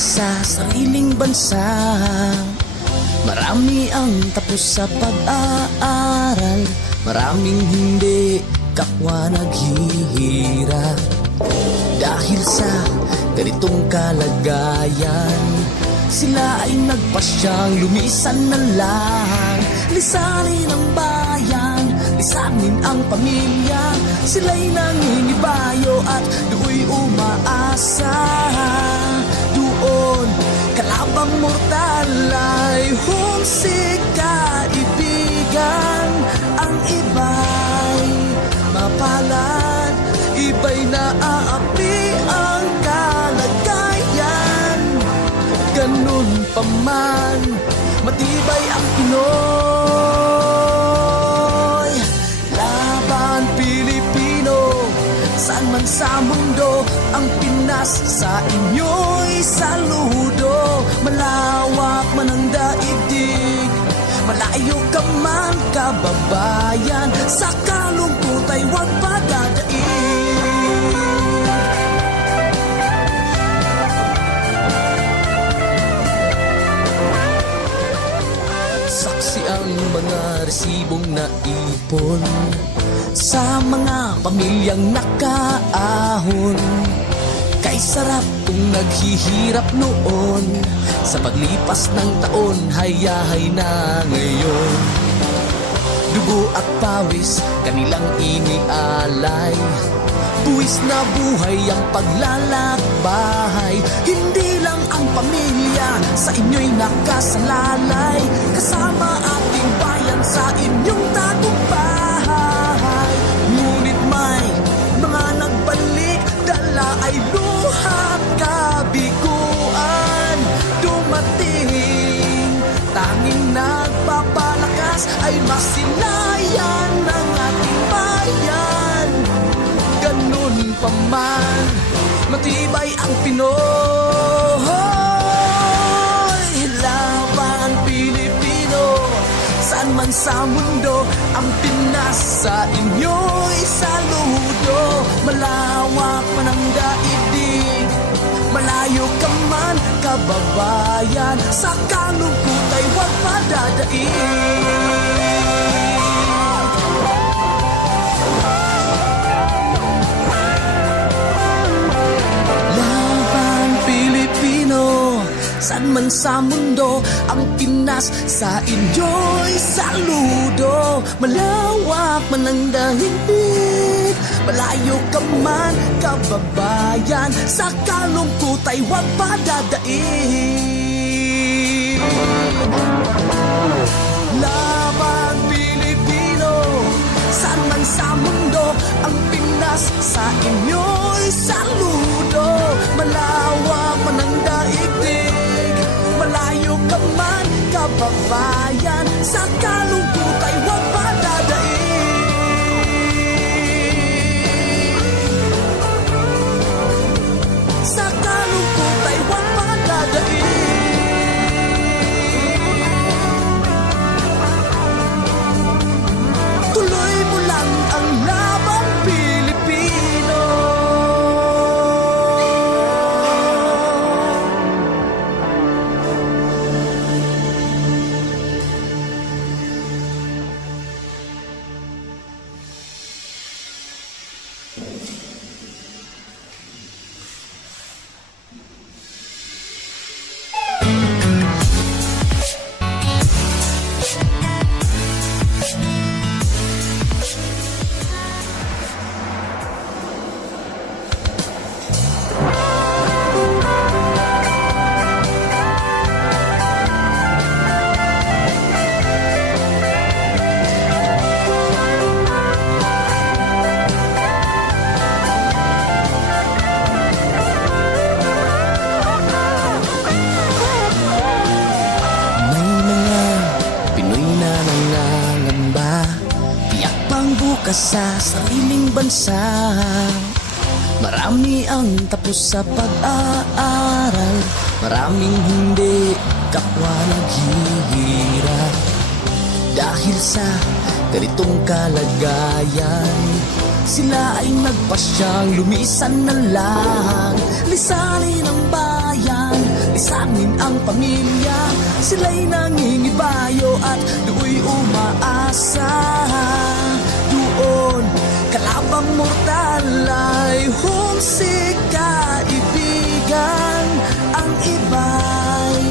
Sa sariling bansa, marami ang tapos sa pag-aaral, maraming hindi kapwa naghihirap. Dahil sa ganitong kalagayan, sila ay nagpasyang lumisan na lang. Lisanin ang bayan, lisanin ang pamilya, sila'y nangingibayo at do'y umaasa. Doon, kalabang mortal ay humsik kaibigan. Ang iba'y mapalad, iba'y naaapi ang kalagayan. Ganun pa man, matibay ang Pinoy. Laban Pilipino, saan man sa mundo, ang Pinas sa inyo'y saludo. Malawak man ang daigdig, malayo ka man kababayan, sa kalungkot ay huwag padadaig. Saksi ang mga resibong naipon sa mga pamilyang nakaahon. Kay sarap kung naghihirap noon, sa paglipas ng taon, hayahay na ngayon. Dugo at pawis, kanilang inialay, buwis na buhay ang paglalakbay. Hindi lang ang pamilya sa inyo'y nakasalalay, kasama ating bayan sa inyong tagumpay. Ngunit may mga nagbalik, dala ay luhat kabiguan. Dumating, tanging nagpapalakas ay masilayan ng ating bayan. Ganun pa man, matibay ang Pinoy. Laban Pilipino, saan man sa mundo, ang Pinas sa inyo'y saludo. Malawak man ang daigdig, malayo ka man kababayan, sa kalungkot ay huwag padadaig. Saan man sa mundo, ang Pinas sa inyo'y saludo. Malawak man ang daigdig, malayo ka man kababayan, sa kalungkot ay huwag padadaig. Laban Pilipino, saan man sa mundo, ang Pinas sa inyo'y saludo. Malawak man ang daigdig, malayo ka man kababayan, sa kalungkot ay huwag padadaig. Sa kalungkot ay huwag padadaig. Tuloy mo lang ang laban Pilipino. bansa. Marami ang tapos sa pag-aaral, maraming hindi kapwa naghihirap. Dahil sa ganitong kalagayan, sila ay nagpasyang lumisan na lang. Lisanin ang bayan, lisanin ang pamilya. Sila'y nangingibayo at do'y umaasa. Doon, kalabang mortal ay humsik kaibigan. Ang iba'y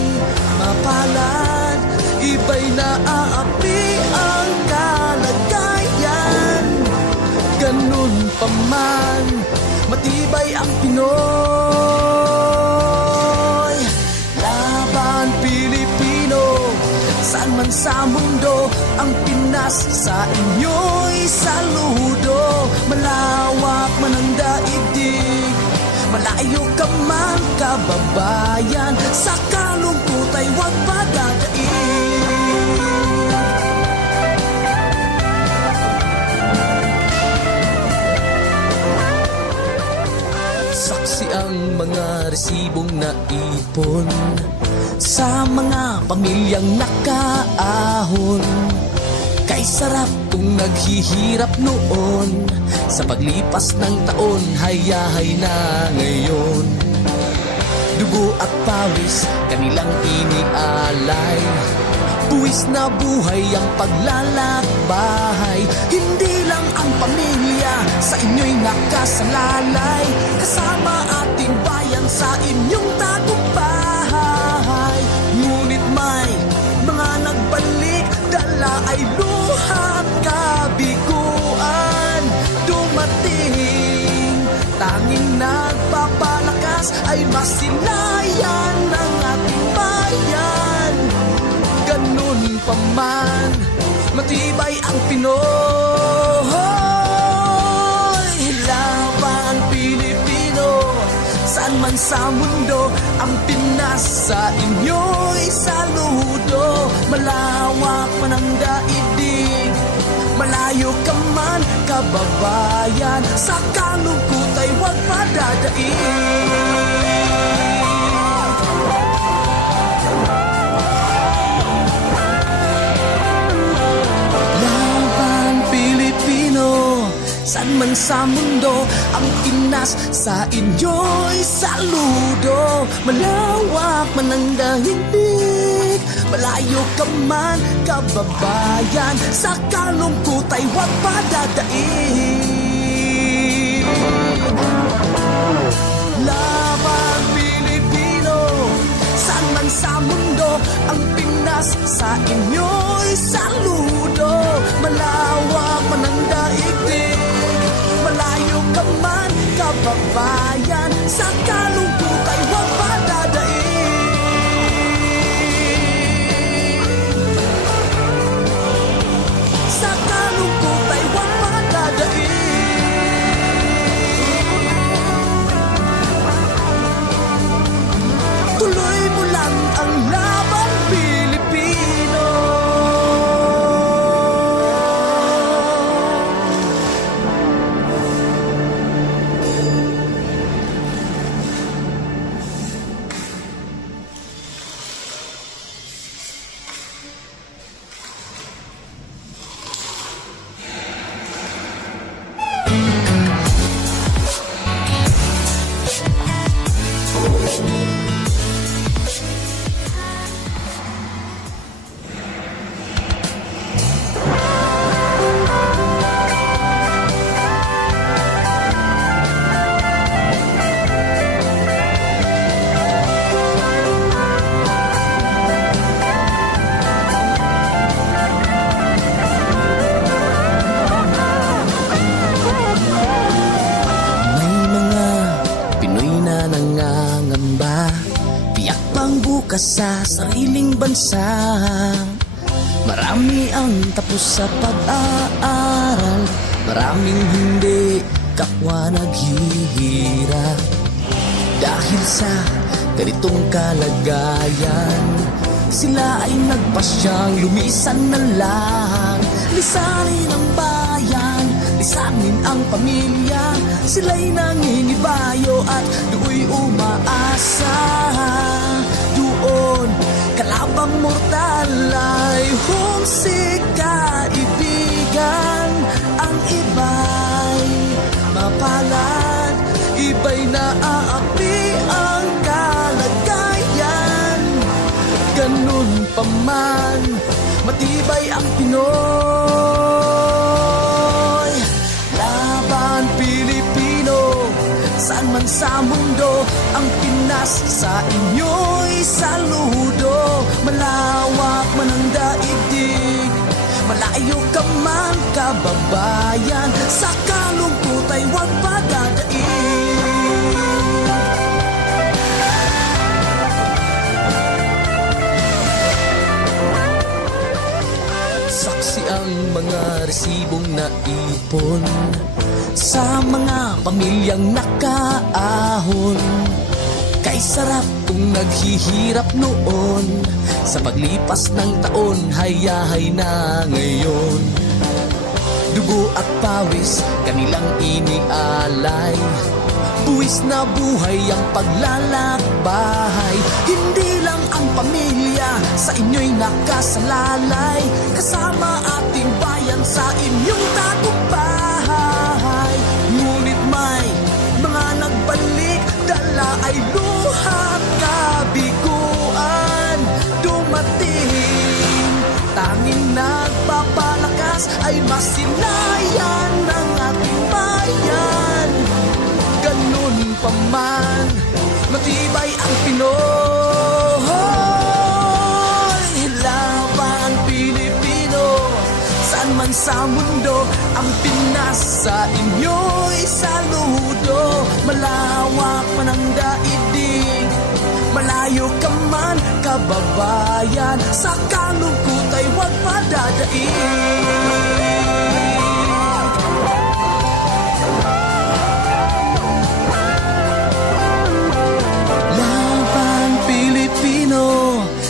mapalad, iba'y naaapi ang kalagayan. Ganun pa man, matibay ang Pinoy. Laban Pilipino, saan man sa mundo, ang Pinas sa inyo'y saludo. Malawak man ang daigdig, malayo ka man kababayan, sa kalungkot ay huwag padadaig. Saksi ang mga resibong naipon sa mga pamilyang nakaahon. Kay sarap kung naghihirap noon, sa paglipas ng taon, hayahay na ngayon. Dugo at pawis, kanilang inialay, buwis na buhay ang paglalakbay. Hindi lang ang pamilya sa inyo'y nakasalalay, kasama ating bayan sa inyong tagumpay. Ngunit may mga nagbalik, dala ay luhat kabiguan. Dumating, tanging nagpapalakas ay masilayan ng ating bayan. Ganun pa man, matibay ang Pinoy. Laban Pilipino, saan man sa mundo, ang Pinas sa inyo'y saludo. Malawak man ang daigdig, malayo ka man kababayan, sa kalungkot ay huwag padadaig. Saan man sa mundo, ang Pinas sa inyo'y saludo. Malawak man ang daigdig, malayo ka man kababayan, sa kalungkot ay huwag padadaig. Laban Pilipino, saan man sa mundo, ang Pinas sa inyo'y saludo. Malawak man ang daigdig, malayo ka man kababayan, sa kalungkot ay huwag padadaig. Sa kalungkot ay huwag padadaig. Tuloy mo lang ang laban Pilipino. Bukas sa sariling bansa, marami ang tapos sa pag-aaral, maraming hindi kapwa naghihirap. Dahil sa ganitong kalagayan, sila ay nagpasyang lumisan na lang. Lisanin ang bayan, Lisanin ang pamilya, sila'y nangingibayo at do'y umaasa. Doon, kalabang mortal ay humsik kaibigan. Ang iba'y mapalad, iba'y naaapi ang kalagayan. Ganun pa man, matibay ang Pinoy. Laban Pilipino, saan man sa mundo, ang Pinas sa inyo'y saludo. Malawak man ang daigdig, malayo ka man kababayan, sa kalungkot ay huwag padadaig. Saksi ang mga resibong naipon sa mga pamilyang nakaahon. Kay sarap kung naghihirap noon, sa paglipas ng taon, hayahay na ngayon. Dugo at pawis, kanilang inialay, buwis na buhay ang paglalakbay. Hindi lang ang pamilya sa inyo'y nakasalalay, kasama ating bayan sa inyong tagumpay. Ngunit may mga nagbalik, dala ay luhat kabiguan. Dumating, tanging nagpapalakas ay masilayan ng ating bayan. Ganun pa man, matibay ang Pinoy. Laban Pilipino, saan man sa mundo, ang Pinas sa inyo'y saludo. Malawak man ang daigdig, malayo ka man kababayan, sa kalungkot ay huwag padadaig.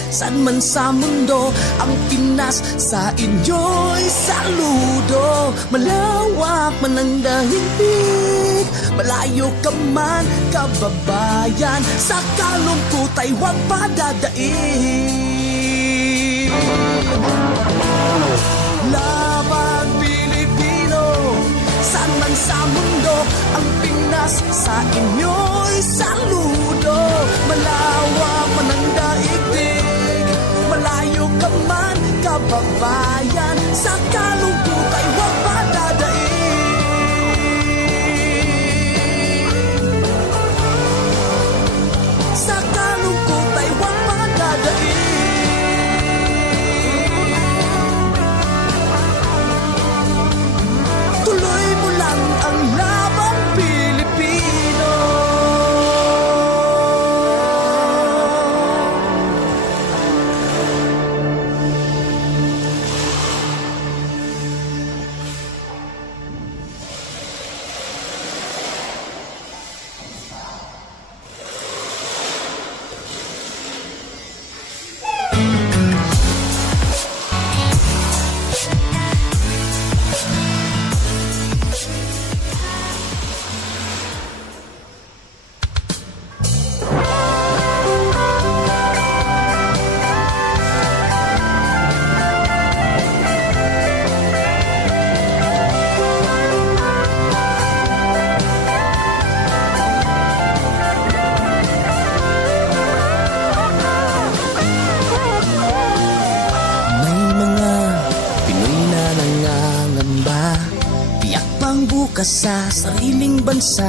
Saan man sa mundo, ang Pinas sa inyo'y saludo. Malawak man ang daigdig, malayo ka man kababayan, sa kalungkot ay huwag padadaig. Laban Pilipino, saan man sa mundo, ang Pinas sa inyo'y saludo. Malawak man ang daigdig, malayo ka man kababayan, sa kalungkot ay huwag padadaig. Sa kalungkot ay huwag padadaig. Tuloy mo lang ang laban Pilipino. Sa sariling bansa,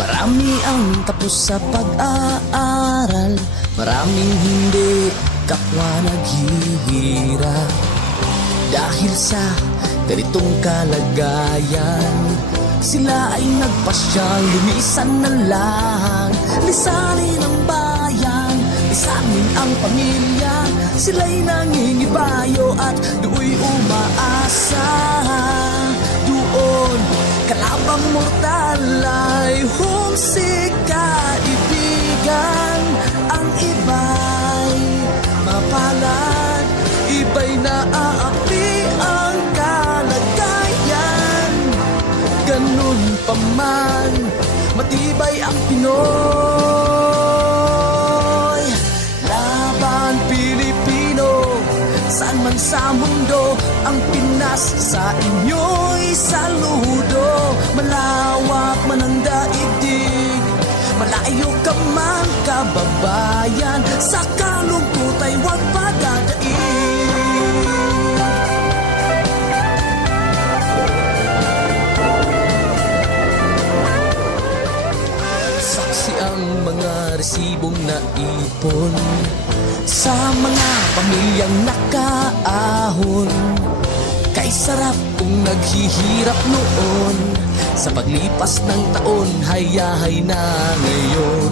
marami ang tapos sa pag-aaral, maraming hindi kapwa naghihirap. Dahil sa ganitong kalagayan, sila ay nagpasyang lumisan na lang. Lisanin ang bayan, lisanin ang pamilya, sila'y nangingibayo at do'y umaasa. Doon, kalabang mortal ay humsik kaibigan. Ang iba'y mapalad, iba'y naaapi ang kalagayan. pa man, matibay ang Pinoy. Laban Pilipino, saan man sa mundo, ang Pinas sa inyo'y saludo. Malawak man ang daigdig, malayo ka man kababayan, sa kalungkot ay huwag padadaig. Saksi ang mga resibong naipon sa mga pamilyang nakaahon. Kay sarap kung naghihirap noon, sa paglipas ng taon, hayahay na ngayon.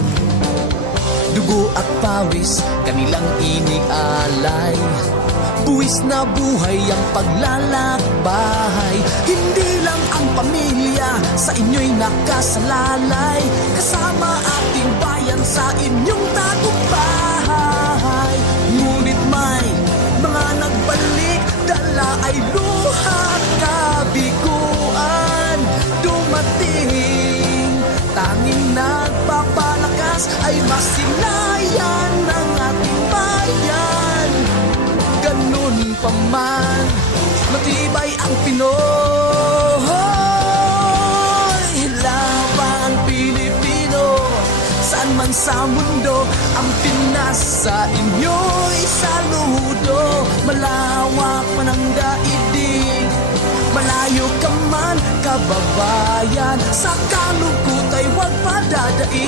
Dugo at pawis, kanilang inialay, buwis na buhay ang paglalakbay. Hindi lang ang pamilya sa inyo'y nakasalalay, kasama ating bayan sa inyong tagumpay. Ngunit may mga nagbalik, dala ay luha at kabiguan. Dumating, tanging nagpapalakas ay masilayan ng ating bayan. Ganun pa man, matibay ang Pinoy. Laban Pilipino, saan man sa mundo, ang Pinas sa inyo'y saludo. Malawak man ang daigdig, malayo ka man kababayan, sa kalungkot ay huwag padadaig.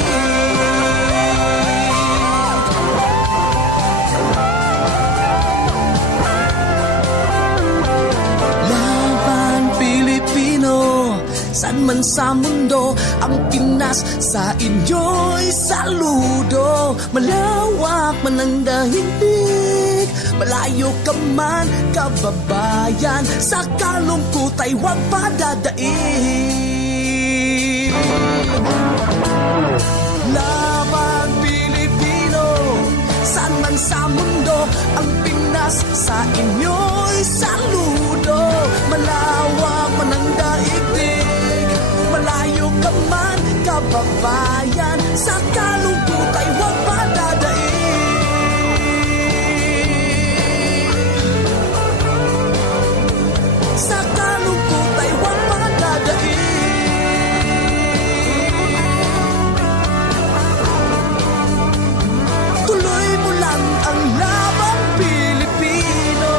Laban Pilipino, saan man sa mundo, ang Pinas sa inyo'y saludo. Malawak man ang daigdig, malayo ka man kababayan, sa kalungkot ay huwag padadaig. Laban Pilipino, saan man sa mundo, ang Pinas sa inyo'y saludo. Malawak man ang daigdig, malayo ka man kababayan, sa kalungkot ay huwag padadaig. Sa kalungkot ay huwag padadaig. Tuloy mo lang ang laban Pilipino.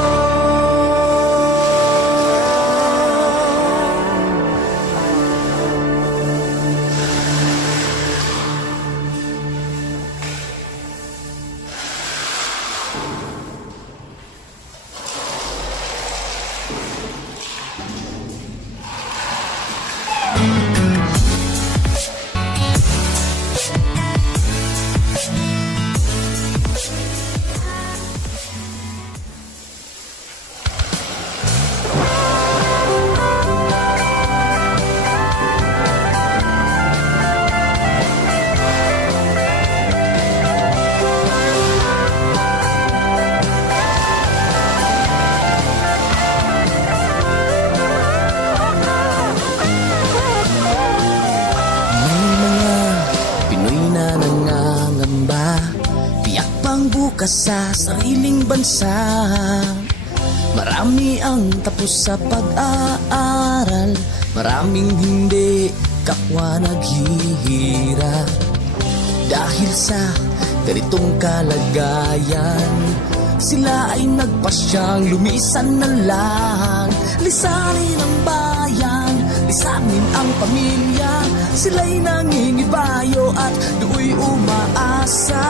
Sa sariling bansa, marami ang tapos sa pag-aaral, maraming hindi kapwa naghihirap. Dahil sa ganitong kalagayan, sila ay nagpasyang lumisan na lang. Lisanin ang bayan, lisanin ang pamilya, sila'y nangingibayo at do'y umaasa.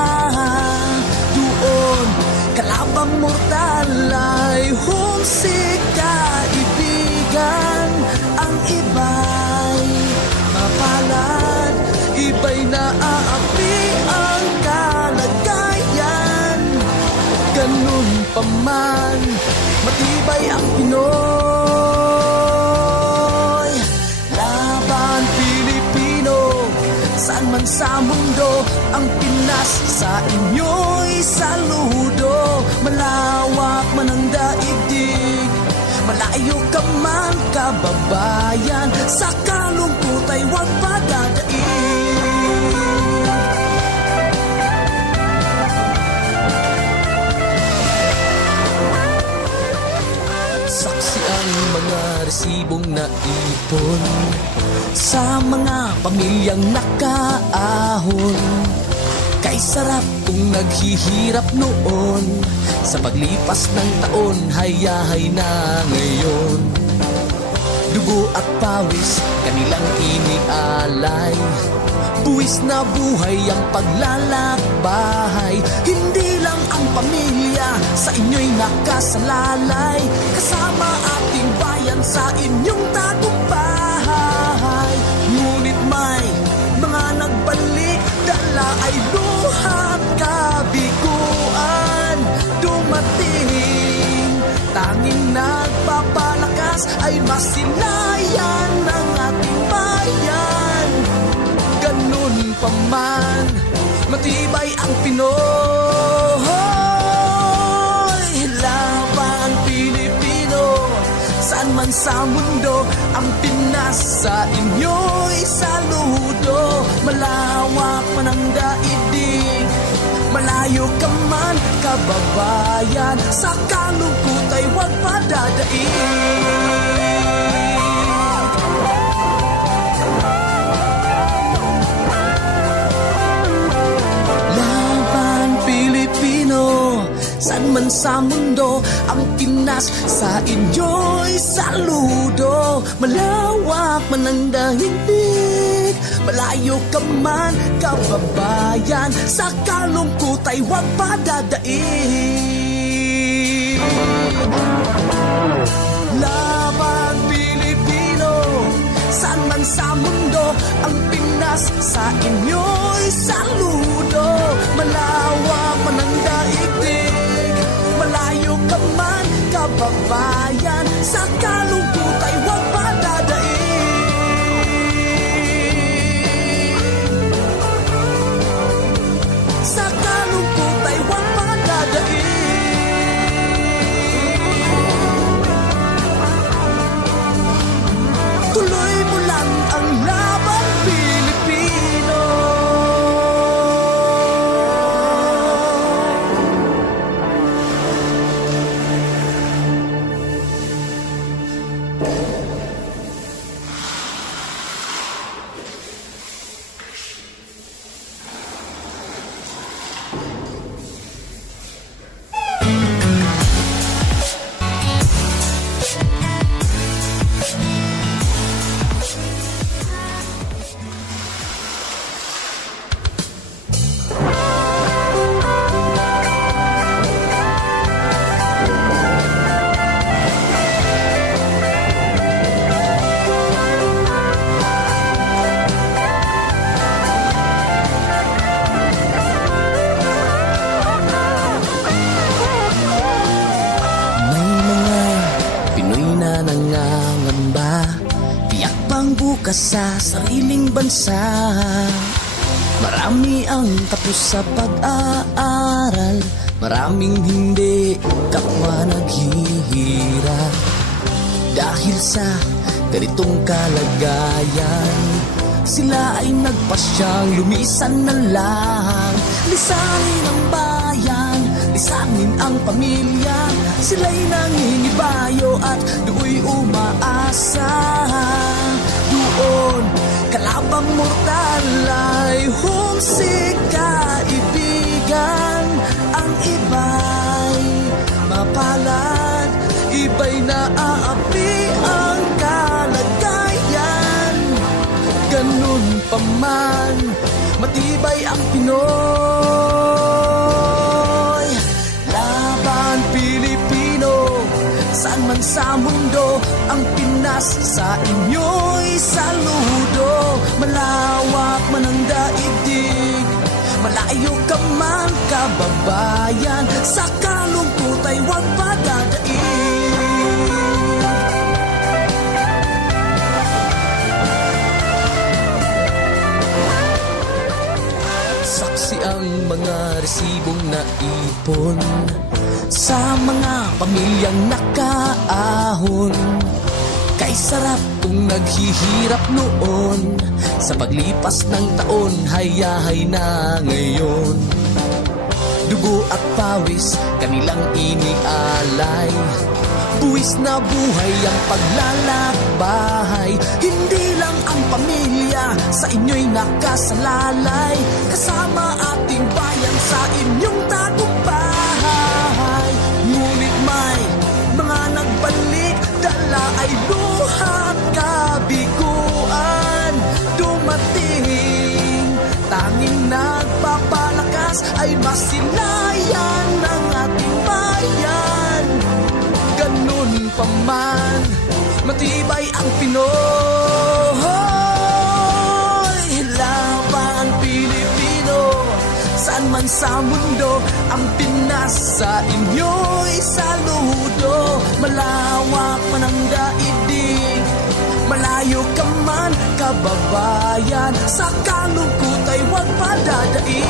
Doon, kalabang mortal ay humsik kaibigan. Ang iba'y mapalad, iba'y naaapi ang kalagayan. Ganun pa man, matibay ang Pinoy. Laban Pilipino, saan man sa mundo, ang Pinas sa inyo'y saludo. Malawak man ang daigdig, Malayo ka man kababayan, sa kalungkot ay huwag padadaig. Saksi ang mga resibong naipon sa mga pamilyang nakaahon. Kay sarap kung naghihirap noon, sa paglipas ng taon, hayahay na ngayon. Dugo at pawis, kanilang inialay, buwis na buhay ang paglalakbay. Hindi lang ang pamilya sa inyo'y nakasalalay, kasama ating bayan sa inyong tagumpay. Ngunit may mga nagbalik, dala ay luhat kabiguan. Dumating, tanging nagpapalakas ay masilayan ng ating bayan. Ganun pa man, matibay ang Pinoy. Laban Pilipino, saan man sa mundo, ang Pinas sa inyo'y saludo. Malawak man ang daigdig, malayo ka man kababayan, sa kalungkot ay huwag padadaig. Laban Pilipino, saan man sa mundo, ang Pinas sa inyo'y saludo. Malawak man ang daigdig, malayo ka man kababayan, sa kalungkot ay huwag padadaig. Laban Pilipino, saan man sa mundo, ang Pinas sa inyo'y saludo. Malawak man ang daigdig, malayo ka man kababayan, sa kalungkot ay huwag padadaig. Sa kalungkot ay huwag padadaig. Tuloy mo lang ang laban Pilipino. Bukas sa sariling bansa, marami ang tapos sa pag-aaral, maraming hindi kapwa naghihirap. Dahil sa ganitong kalagayan, sila ay nagpasyang lumisan na lang. Lisanin ang bayan, lisanin ang pamilya, sila'y nangingibayo at do'y umaasa. Doon, kalabang mortal ay humsik kaibigan. Ang iba'y mapalad, iba'y naaapi ang kalagayan. Ganun pa man, matibay ang Pinoy. Laban Pilipino, saan man sa mundo, ang Pinas sa inyo'y saludo. Malawak man ang daigdig, malayo ka man kababayan, sa kalungkot ay huwag padadaig. Saksi ang mga resibong naipon sa mga pamilyang nakaahon. Kay sarap kung naghihirap noon, sa paglipas ng taon, hayahay na ngayon. Dugo at pawis, kanilang inialay, buwis na buhay ang paglalakbay. Hindi lang ang pamilya sa inyo'y nakasalalay, kasama ating bayan sa inyong tagumpay. Ngunit may mga nagbalik, dala ay luhat kabiguan. Dumating, tanging nagpapalakas ay masilayan ng ating bayan. Ganun pa man, matibay ang Pinoy. Laban Pilipino, saan man sa mundo, ang Pinas sa inyo'y saludo. Malawak man ang daigdig, malayo ka man kababayan, sa kalungkot ay huwag padadaig.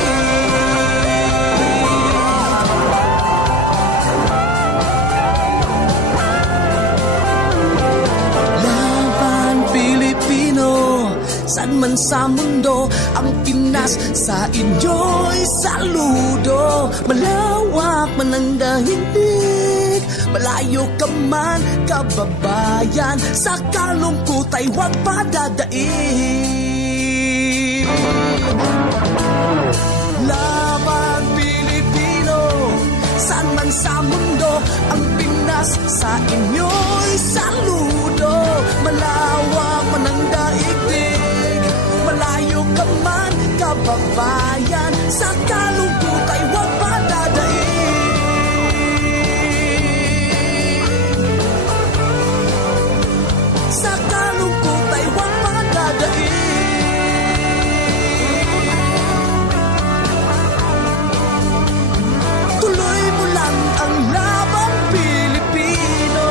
Saan man sa mundo, ang Pinas sa inyo'y saludo. Malawak man ang daigdig, malayo ka man kababayan, sa kalungkot ay huwag padadaig. Laban Pilipino, saan man sa mundo, ang Pinas sa inyo'y saludo. Malawak man ang daigdig, malayo ka man kababayan, sa kalungkot ay huwag padadaig. Sa kalungkot ay huwag padadaig. Tuloy mo lang ang laban Pilipino.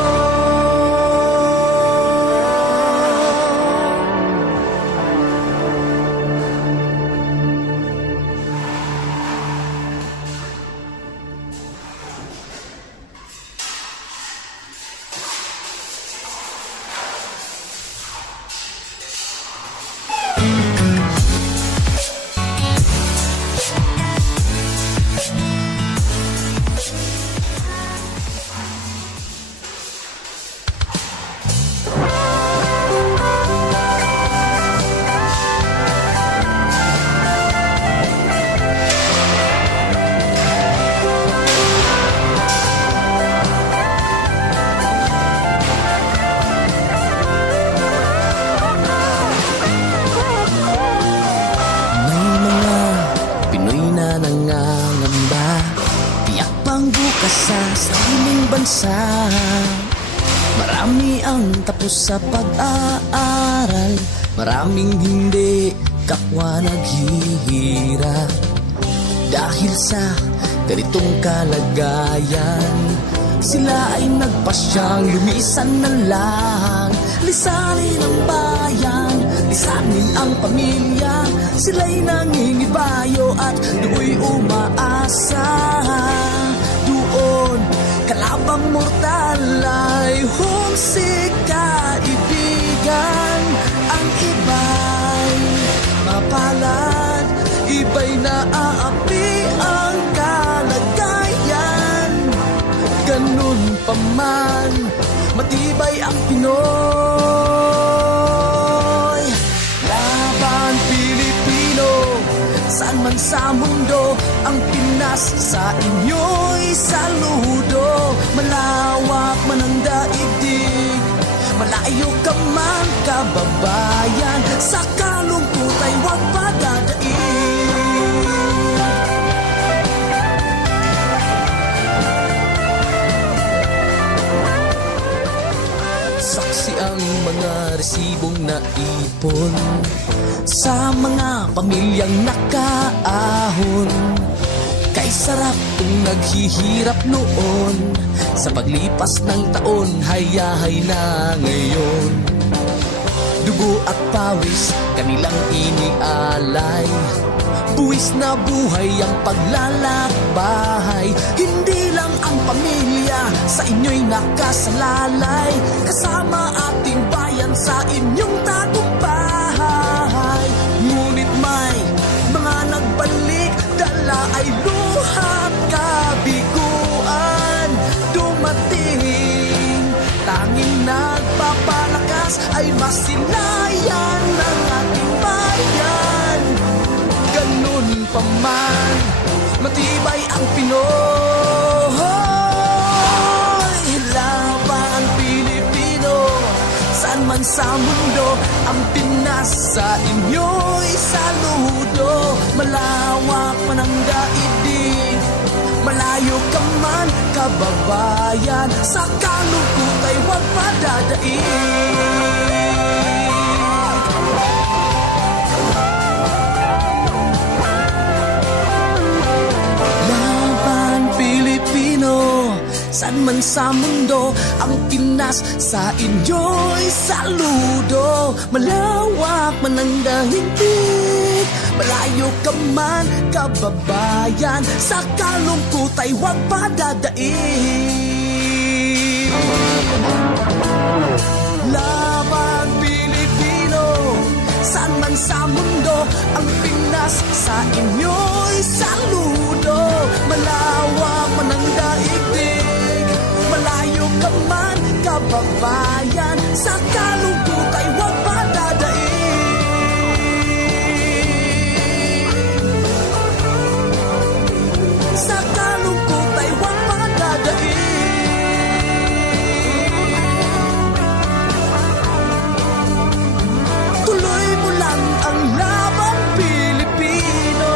Nangangamba, tiyak pang bukas sa sariling bansa. Marami ang tapos sa pag-aaral, maraming hindi kapwa naghihirap. Dahil sa ganitong kalagayan, sila ay nagpasyang lumisan na lang. Lisanin ang bayan, lisanin ang pamilya, sila'y nangingibayo at do'y umaasa. Doon, kalabang mortal ay humsik kaibigan. Ang iba'y mapalad, iba'y naaapi ang kalagayan. Ganun pa man, matibay ang Pinoy. Laban Pilipino, saan man sa mundo, ang Pinas sa inyo'y saludo. Malawak man ang daigdig, malayo ka man kababayan, sa kalungkot ay huwag padadaig. Saksi ang mga resibong naipon sa mga pamilyang nakaahon. Kay sarap kung naghihirap noon, sa paglipas ng taon, hayahay na ngayon. Dugo at pawis, kanilang inialay. Buwis na buhay ang paglalakbay. Hindi lang ang pamilya sa inyo'y nakasalalay. Kasama ating bayan sa inyong tagumpay. Ngunit may mga nagbalik, dala ay luhat kabiguan. Dumating, tanging nagpapalakas ay masilayan ng ating bayan. Ganun pa man, matibay ang Pinoy. Laban Pilipino, saan man sa mundo, ang Pinas sa inyo'y saludo. Malawak man ang daigdig, malayo ka man kababayan, sa kalungkot ay huwag padadaig. Saan man sa mundo, ang Pinas sa inyo'y saludo. Malawak man ang daigdig, malayo ka man kababayan, sa kalungkot ay huwag padadaig. Laban Pilipino, saan man sa mundo, ang Pinas sa inyo'y saludo. Malawak man ang daigdig, malayo ka man kababayan, sa kalungkot ay huwag padadaig. Sa kalungkot ay huwag padadaig. Tuloy mo lang ang laban Pilipino.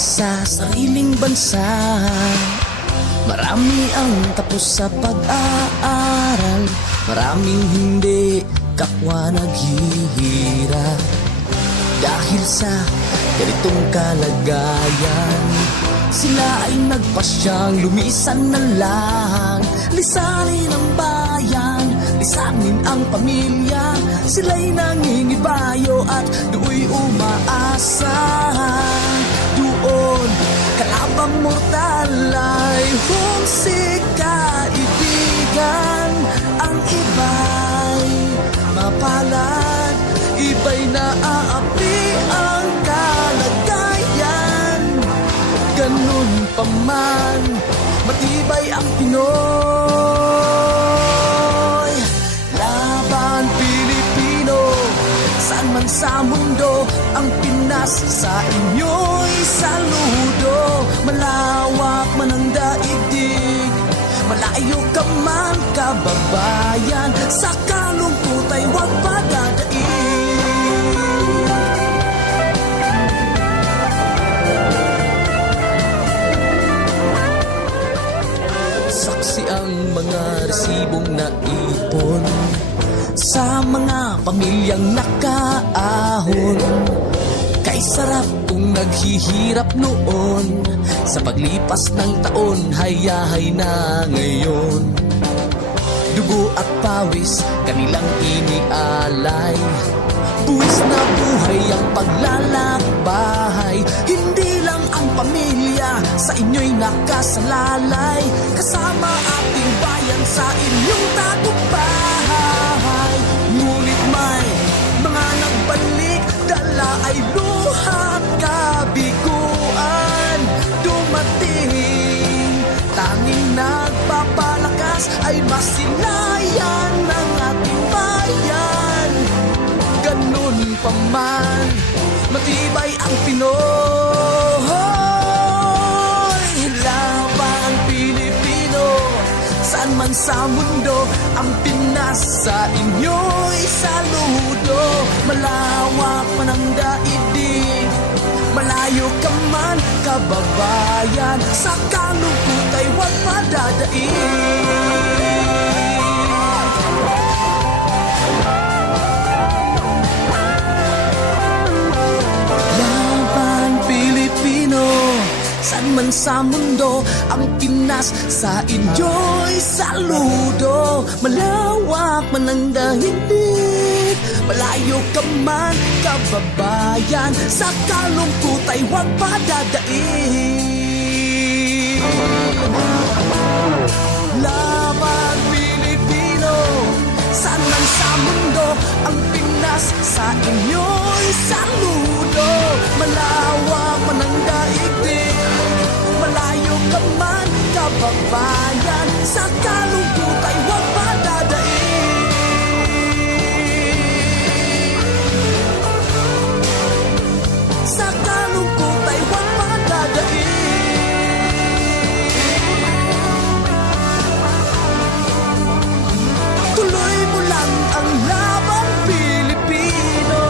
Sa sariling bansa, marami ang tapos sa pag-aaral, maraming hindi kapwa naghihirap. Dahil sa ganitong kalagayan, sila ay nagpasyang lumisan na lang. Lisanin ang bayan, lisanin ang pamilya, sila'y nangingibayo at do'y umaasa. Doon, kalabang mortal ay humsik kaibigan. Ang iba'y mapalad, iba'y naaapi ang kalagayan. Ganun pa man, matibay ang Pinoy. Laban Pilipino, saan man sa mundo, ang Pinas sa inyo'y saludo. Malawak man ang daigdig, malayo ka man kababayan, sa kalungkot ay huwag padadaig. Saksi ang mga resibong naipon sa mga pamilyang nakaahon. Kay sarap kung naghihirap noon, sa paglipas ng taon, hayahay na ngayon. Dugo at pawis, kanilang inialay. Buwis na buhay ang paglalakbay. Hindi lang ang pamilya sa inyo'y nakasalalay. Kasama ating bayan sa inyong tagumpay. Ngunit may mga nagbalik, dala ay luhat lumakas ay masilayan ng ating bayan. Ganun pa man, matibay ang Pinoy. Laban Pilipino, saan man sa mundo, ang Pinas sa inyo'y saludo. Malawak man ang daigdig, malayo ka man kababayan, sa kalungkot ay huwag padadaig. Laban Pilipino, saan man sa mundo, ang Pinas sa inyo'y saludo. Malawak man ang daigdig, malayo ka man kababayan, sa kalungkot ay huwag padadaig. Laban Pilipino, saan man sa mundo, ang Pinas sa inyo'y saludo. Malawak man ang daigdig, malayo ka man kababayan, sa kalungkot ay huwag padadaig. Sa kalungkot ay huwag padadaig. Tuloy mo lang ang laban Pilipino.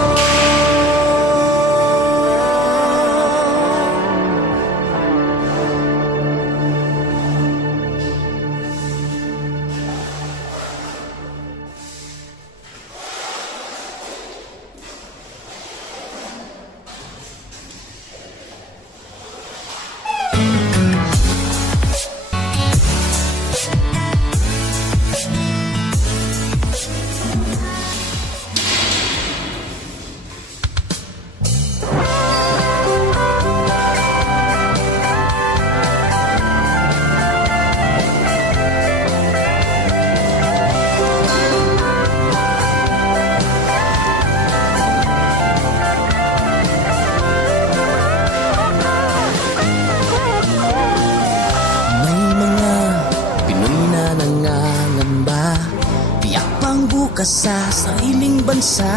Sa sariling bansa,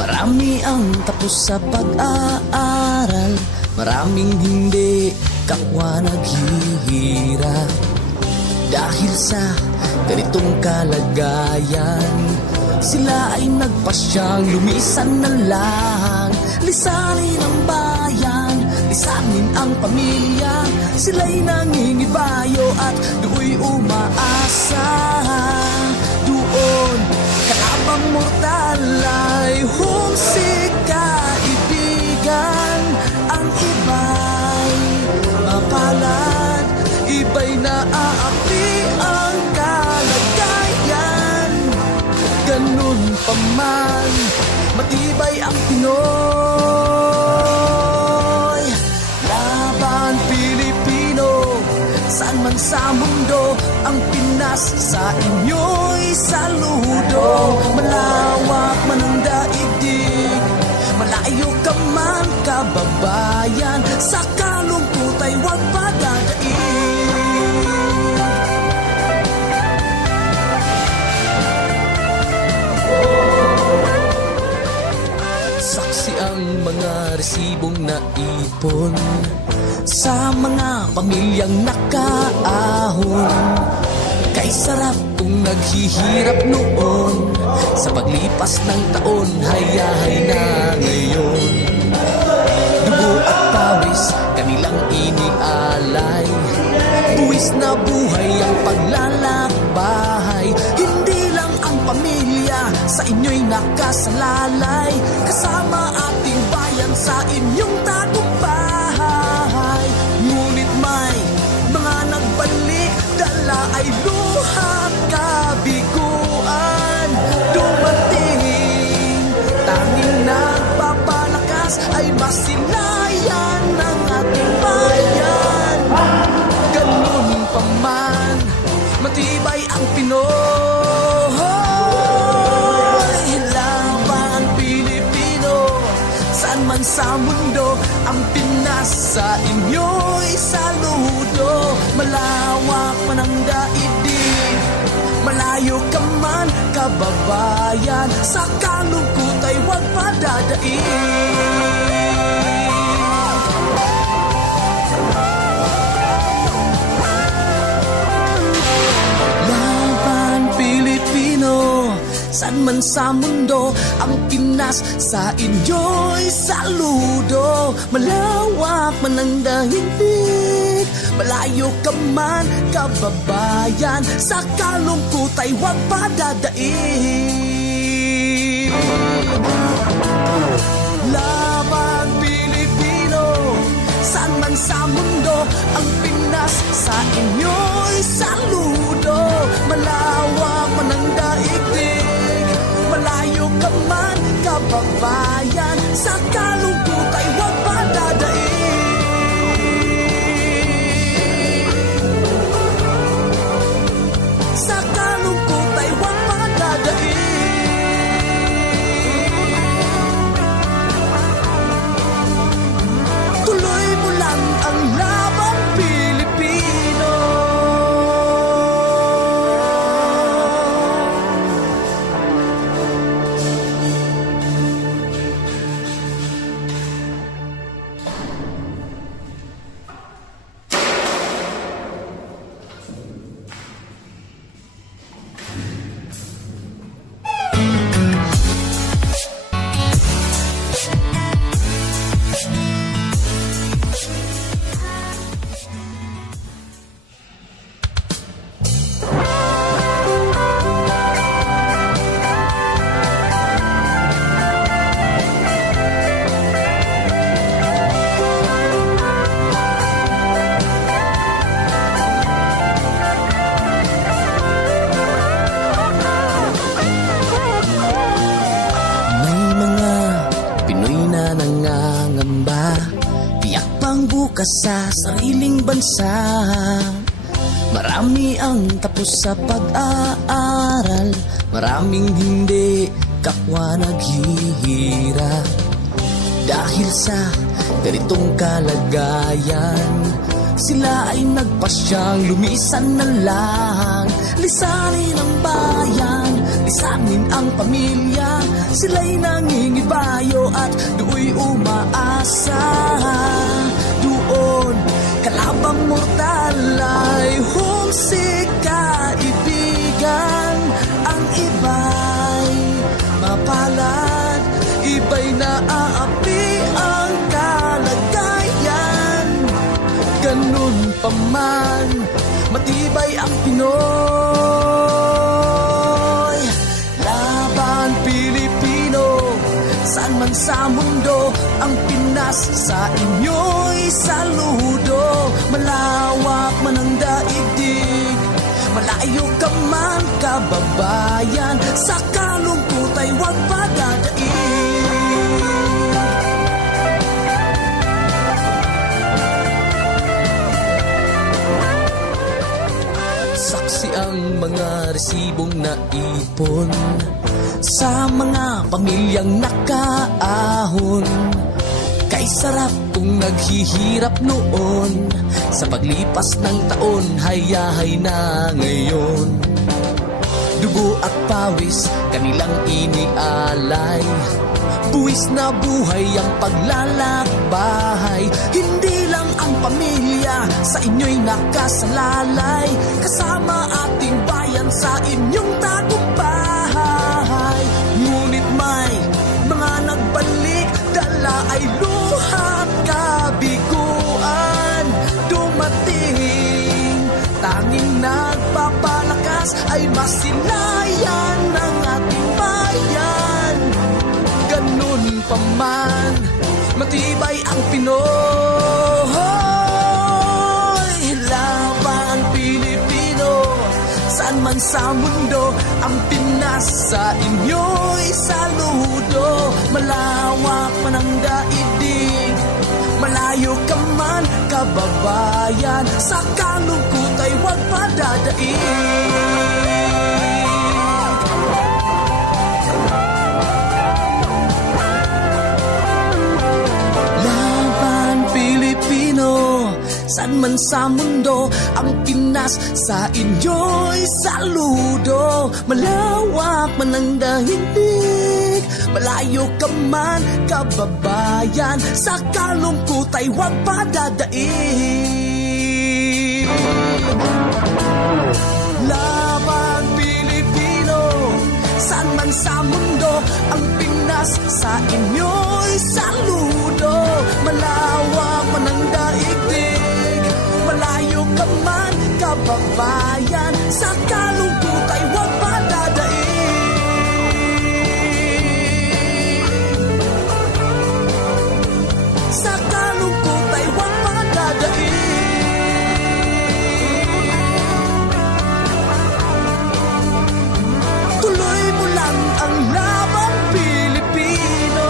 marami ang tapos sa pag-aaral, maraming hindi kapwa naghihirap. Dahil sa ganitong kalagayan, sila ay nagpasyang lumisan na lang. Lisanin ang bayan, lisanin ang pamilya, sila'y nangingibayo at do'y umaasa. Doon, kalabang mortal ay humsik kaibigan. Ang iba'y mapalad, iba'y naaapi ang kalagayan. Ganun pa man, matibay ang Pinoy. Laban Pilipino, saan man sa mundo, ang Pinas sa inyo'y saludo. Malawak man ang daigdig, malayo ka man kababayan, sa kalungkot ay huwag padadaig. Saksi ang mga resibong naipon sa mga pamilyang nakaahon. Kay sarap kung naghihirap noon, sa paglipas ng taon, hayahay na ngayon. Dugo at pawis, kanilang inialay, buwis na buhay ang paglalakbay. Hindi lang ang pamilya sa inyo'y nakasalalay, kasama ating bayan sa inyong tagumpay. Ngunit may mga nagbalik, dala ay luha at kabiguan. Dumating, tanging nagpapalakas ay masilayan ng ating bayan. Ganun pa man, matibay ang Pinoy. Laban Pilipino, saan man sa mundo, ang kababayan. Sa kalungkot ay huwag padadaig. Saan man sa mundo ang Pinas, sa inyo'y saludo. Malawak man ang daigdig, malayo ka man kababayan. Sa kalungkot ay huwag padadaig. Laban Pilipino, saan man sa mundo ang Pinas, sa inyo'y saludo. Malawak man ang daigdig, malayo ka man kababayan. Sa kalungkot ay huwag padadaig. Sa kalungkot ay huwag padadaig. Tuloy mo lang ang laban Pilipino. Sa sariling bansa, marami ang tapos sa pag-aaral, maraming hindi kapwa naghihirap. Dahil sa ganitong kalagayan, sila ay nagpasyang lumisan na lang. Lisanin ang bayan, lisanin ang pamilya. Sila'y nangingibayo at do'y umaasa. Doon, kalabang mortal ay humsik kaibigan. Ang iba'y mapalad, iba'y naaapi ang kalagayan. Ganun pa man, matibay ang Pinoy. Laban Pilipino, saan man sa mundo ang Pinas, sa inyo'y saludo. Malawak man ang daigdig, malayo ka man kababayan. Sa kalungkot ay huwag padadaig. Saksi ang mga resibong naipon sa mga pamilyang nakaahon. Kay sarap kung naghihirap noon, sa paglipas ng taon, hayahay na ngayon. Dugo at pawis kanilang inialay, buwis na buhay ang paglalakbay. Hindi lang ang pamilya sa inyo'y nakasalalay, kasama ating bayan sa inyong tagumpay. Ngunit may mga nagbalik, dala ay luhat kabiguan. Dumating, tanging nagpapalakas ay masilayan ng ating bayan. Ganun pa man, matibay ang Pinoy. Laban Pilipino, saan man sa mundo ang Pinas, sa inyo'y saludo. Malawak man ang daigdig, malayo ka man kababayan. Sa kalungkot ay huwag padadaig. Saan man sa mundo ang Pinas, sa inyo'y saludo. Malawak man ang daigdig, malayo ka man kababayan, sa kalungkot ay huwag padadaig. Laban Pilipino, saan man sa mundo ang Pinas, sa inyo'y saludo. Malawak man ang daigdig, malayo ka man kababayan, sa kalungkot ay huwag padadaig. Sa kalungkot ay huwag padadaig. Tuloy mo lang ang laban Pilipino.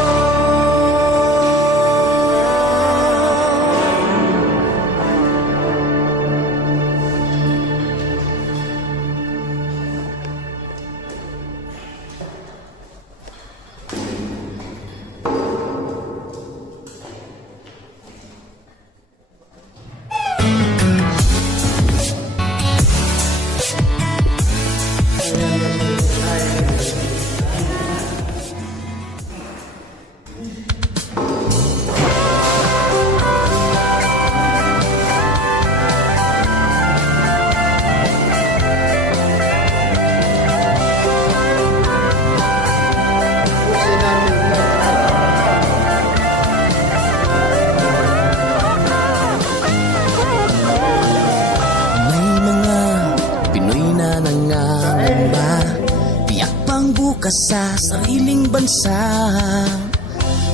Sa sariling bansa,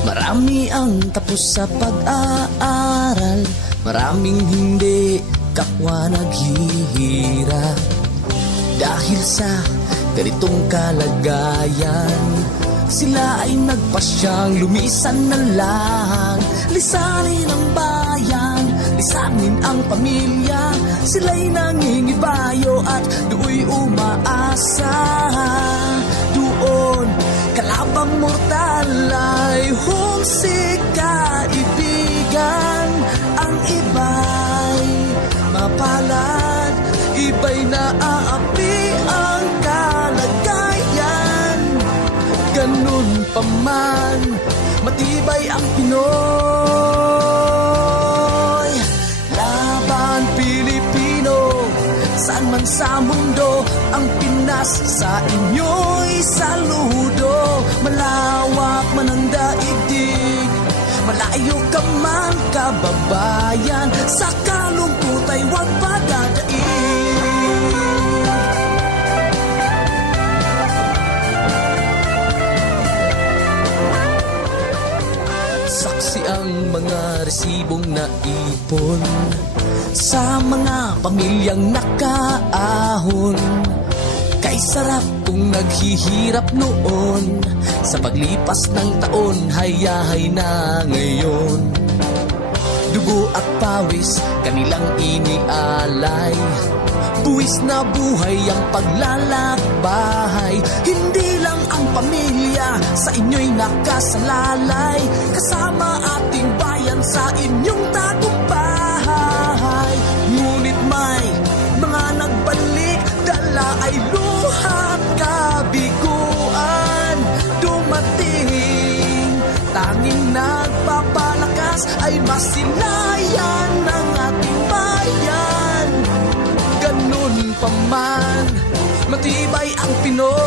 marami ang tapos sa pag-aaral, maraming hindi kapwa naghihirap. Dahil sa ganitong kalagayan, sila ay nagpasyang lumisan na lang. Lisanin ang bayan, lisanin ang pamilya, sila'y nangingibayo at do'y umaasa. Doon, kalabang mortal ay humsik kaibigan. Ang iba'y mapalad, iba'y naaapi ang kalagayan. Ganun pa man, matibay ang Pinoy. Laban Pilipino, saan man sa mundo ang Pinas, sa inyo'y saludo. Malawak man ang daigdig, malayo ka man kababayan, sa kalungkot ay huwag padadaig. Saksi ang mga resibong naipon sa mga pamilyang nakaahon. Kay sarap kung naghihirap noon, sa paglipas ng taon hayahay na ngayon. Dugo at pawis kanilang inialay, buwis na buhay ang paglalakbay. Hindi lang ang pamilya sa inyo'y nakasalalay, kasama ating bayan sa inyong tagumpay. Ngunit may mga nagbalik, dala ay luhat kabiguan. Dumating, tanging nagpapalakas ay masilayan ng ating bayan. Ganun pa man, matibay ang Pinoy.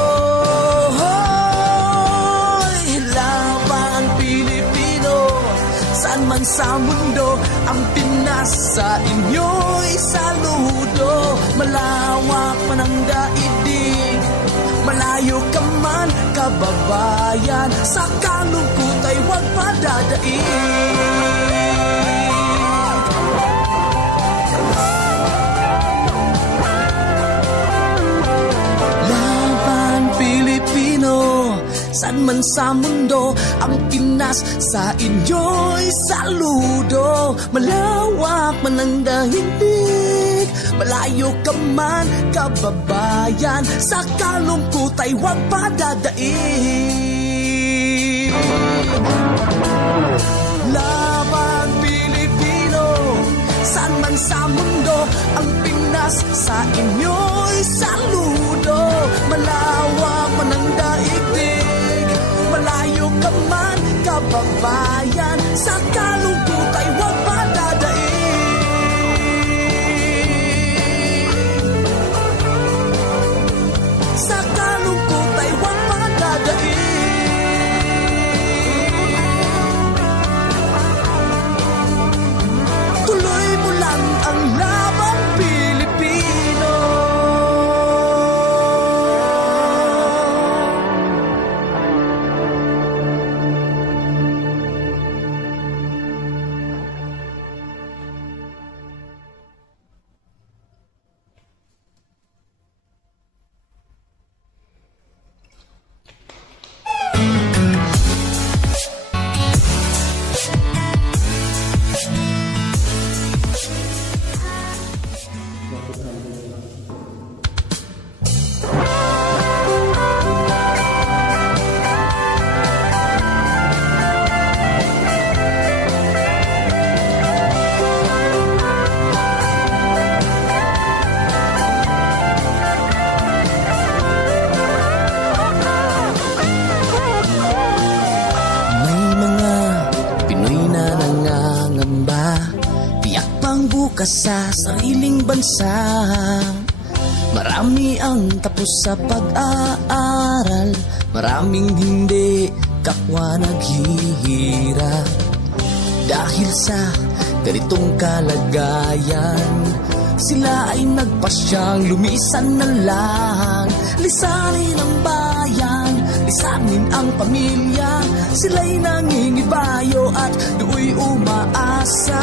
Laban Pilipino, saan man sa mundo ang Pinas, sa inyo'y saludo. Malawak man ang daigdig, malayo ka man kababayan, sa kalungkot ay huwag padadaig. Saan man sa mundo ang Pinas, sa inyo'y saludo. Malawak man ang daigdig, malayo ka man kababayan, sa kalungkot ay huwag padadaig. Laban Pilipino, sa Saan man sa mundo, ang Pinas sa inyo'y saludo. Malawak man ang daigdig, malayo ka man kababayan, sa kalungkot ay huwag padadaig. Sa kalungkot ay huwag padadaig. Tuloy mo lang ang laban, Pilipino. Sa sariling bansa, marami ang tapos sa pag-aaral, maraming hindi kapwa naghihirap. Dahil sa ganitong kalagayan, sila ay nagpasyang lumisan na lang. Lisanin ang bayan, lisanin ang pamilya, sila'y nangingibayo at do'y umaasa.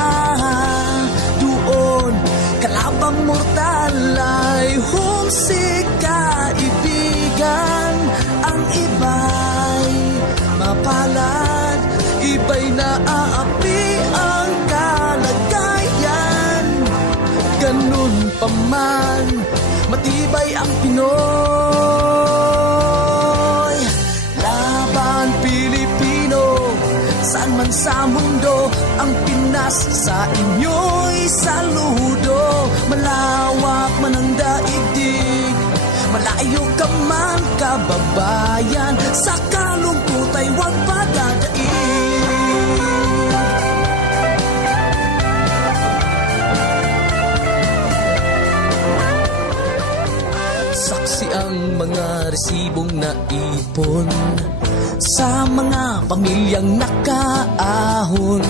Doon, kalabang mortal ay humsik kaibigan. Ang iba'y mapalad, iba'y naaapi ang kalagayan. Ganun pa man, matibay ang Pinoy. Laban Pilipino, saan man sa mundo, ang Pinas sa inyo'y saludo. Malawak man ang daigdig, malayo ka man kababayan, sa kalungkot ay huwag padadaig. Saksi ang mga resibong naipon sa mga pamilyang nakaahon.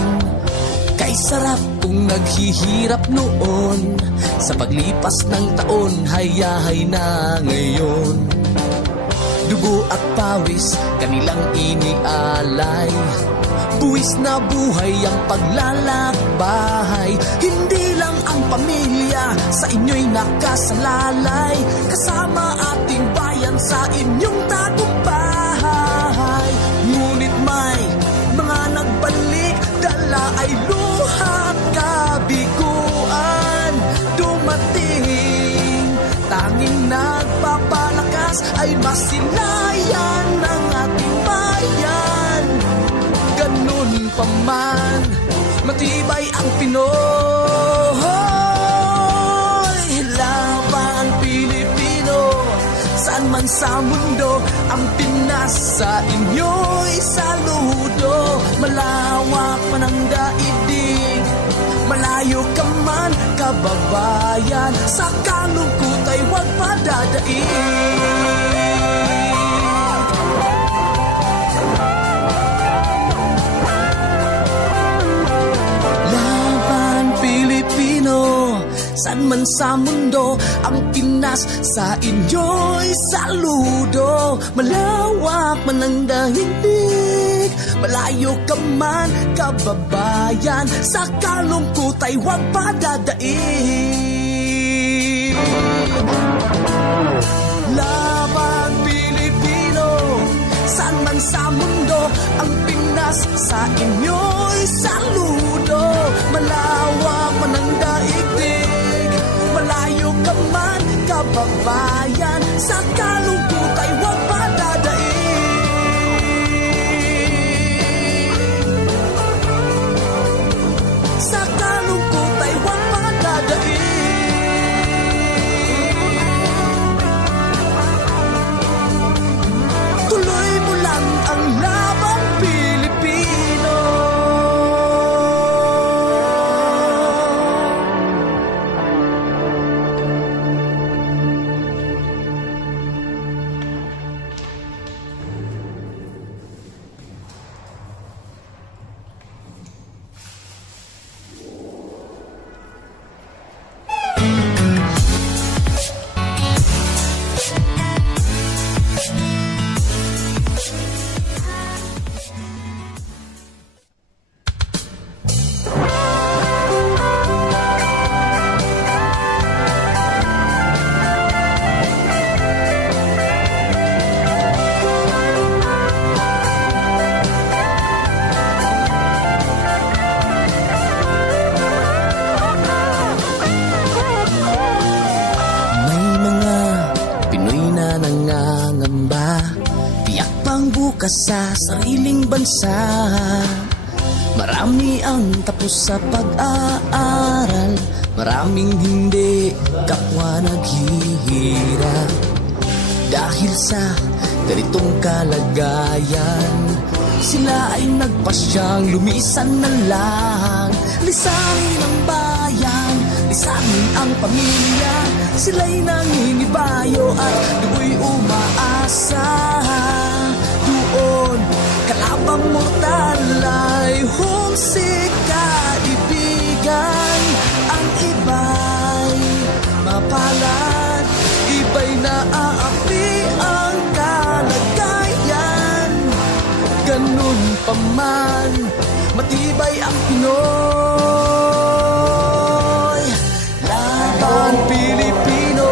Kay sarap kung naghihirap noon, sa paglipas ng taon, hayahay na ngayon. Dugo at pawis, kanilang inialay, buwis na buhay ang paglalakbay. Hindi lang ang pamilya sa inyo'y nakasalalay, kasama ating bayan sa inyong tagumpay. Ngunit may mga nagbalik, dala ay luhat kabiguan. Dumating, tanging nagpapalakas ay masilayan ng ating bayan. Ganun pa man, matibay ang Pinoy. Laban Pilipino, saan man sa mundo, ang Pinas sa inyo'y saludo. Malawak man ang daigdig, malayo ka man kababayan, sa kalungkot ay huwag padadaig. Saan man sa mundo, ang Pinas sa inyo'y saludo. Malawak man ang daigdig, malayo ka man kababayan, sa kalungkot ay huwag padadaig. Laban Pilipino, saan man sa mundo, ang Pinas sa inyo'y saludo. Malawak man ang daigdig, malayo ka man kababayan, sa kalungkot ay huwag padadaig. Sa kalungkot ay huwag padadaig. bukas sa sariling bansa. Marami ang tapos sa pag-aaral, maraming hindi, kapwa naghihirap. Dahil sa ganitong kalagayan, sila ay nagpasyang lumisan na lang. Lisanin ang bayan, lisanin ang pamilya. Sila'y nangingibayo at do'y umaasa. Doon, kalabang mortal ay homesick kaibigan. Ang iba'y mapalad, iba'y naaapi ang kalagayan. Ganun pa man, matibay ang Pinoy. Laban Pilipino,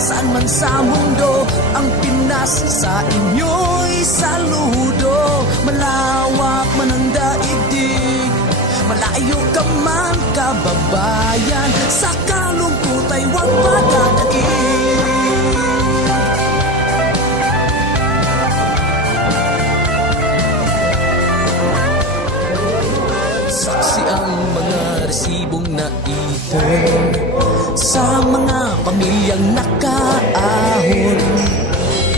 saan man sa mundo, ang Pinas sa inyo'y saludo. Malawak man ang daigdig, malayo ka man kababayan, sa kalungkot ay huwag padadaig. Saksi ang mga resibong naipon sa mga pamilyang nakaahon.